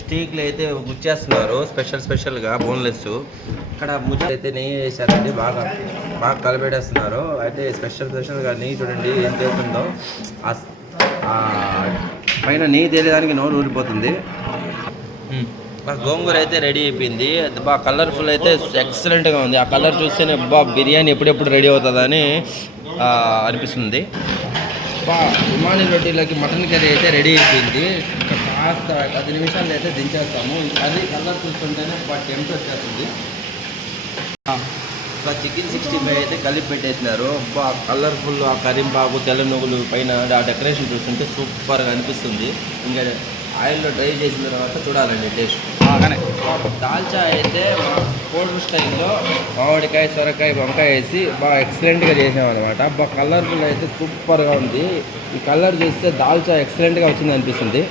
స్టీక్లు అయితే గుచ్చేస్తున్నారు స్పెషల్గా బోన్లెస్. ఇక్కడ ముజ్జ అయితే నెయ్యి వేసారండి, బాగా కలిపెట్టేస్తున్నారు. అయితే స్పెషల్గా నెయ్యి చూడండి ఏం చేస్తుందో, పైన నెయ్యి తేలేదానికి నోరు ఊరిపోతుంది. గోంగూర అయితే రెడీ అయిపోయింది, అది బాగా కలర్ఫుల్ అయితే ఎక్సలెంట్గా ఉంది. ఆ కలర్ చూస్తేనే బిర్యానీ ఎప్పుడెప్పుడు రెడీ అవుతుందని అనిపిస్తుంది. ఉమాని రొట్టెలోకి మటన్ కర్రీ అయితే రెడీ అయిపోయింది. కాస్త 10 నిమిషాలు అయితే దించేస్తాము. కర్రీ కలర్ చూస్తుంటేనే టెంప్ట్ వచ్చేస్తుంది. చికెన్ 65 అయితే కలిపి పెట్టేసినారు. కలర్ఫుల్ ఆ కరింపాకు తెల్ల నువ్వులు పైన ఆ డెకరేషన్ చూస్తుంటే సూపర్గా అనిపిస్తుంది. ఇంకా ఆయిల్లో డ్రై చేసిన తర్వాత చూడాలండి టేస్ట్. దాల్చా అయితే మా కోల్డ్ స్టైల్లో మామిడికాయ, సొరకాయ, వంకాయ వేసి బాగా ఎక్సలెంట్గా చేసామన్నమాట. కలర్ఫుల్ అయితే సూపర్గా ఉంది. ఈ కలర్ చూస్తే దాల్చా ఎక్సలెంట్గా వచ్చింది అనిపిస్తుంది.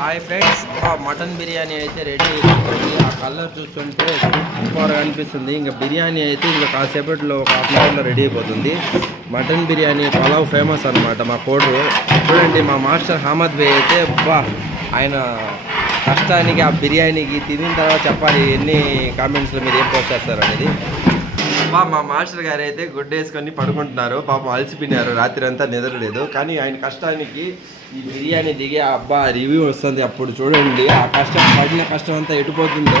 హాయ్ ఫ్రెండ్స్, మటన్ బిర్యానీ అయితే రెడీ అయిపోయింది. ఆ కలర్ చూస్తుంటే సూపర్గా అనిపిస్తుంది. ఇంకా బిర్యానీ అయితే ఇంకా కాసేపట్లో ఒక హాఫ్ అన్ అవర్లో రెడీ అయిపోతుంది. మటన్ బిర్యానీ పలావ్ ఫేమస్ అనమాట మా కోడరు. చూడండి మా మాస్టర్ అహ్మద్ బై అయితే ఆయన కష్టానికి ఆ బిర్యానీకి తినిన తర్వాత చెప్పాలి ఎన్ని కామెంట్స్లో మీరు ఏం పోస్ట్ చేస్తారు అనేది. మా మాస్టర్ గారు అయితే గుడ్డ వేసుకొని పడుకుంటున్నారు. పాపం అలసిపోయినారు, రాత్రి అంతా నిద్రలేదు. కానీ ఆయన కష్టానికి ఈ బిర్యానీ దిగి రివ్యూ వస్తుంది. అప్పుడు చూడండి ఆ పడిన కష్టం అంతా ఎటుపోతుందో.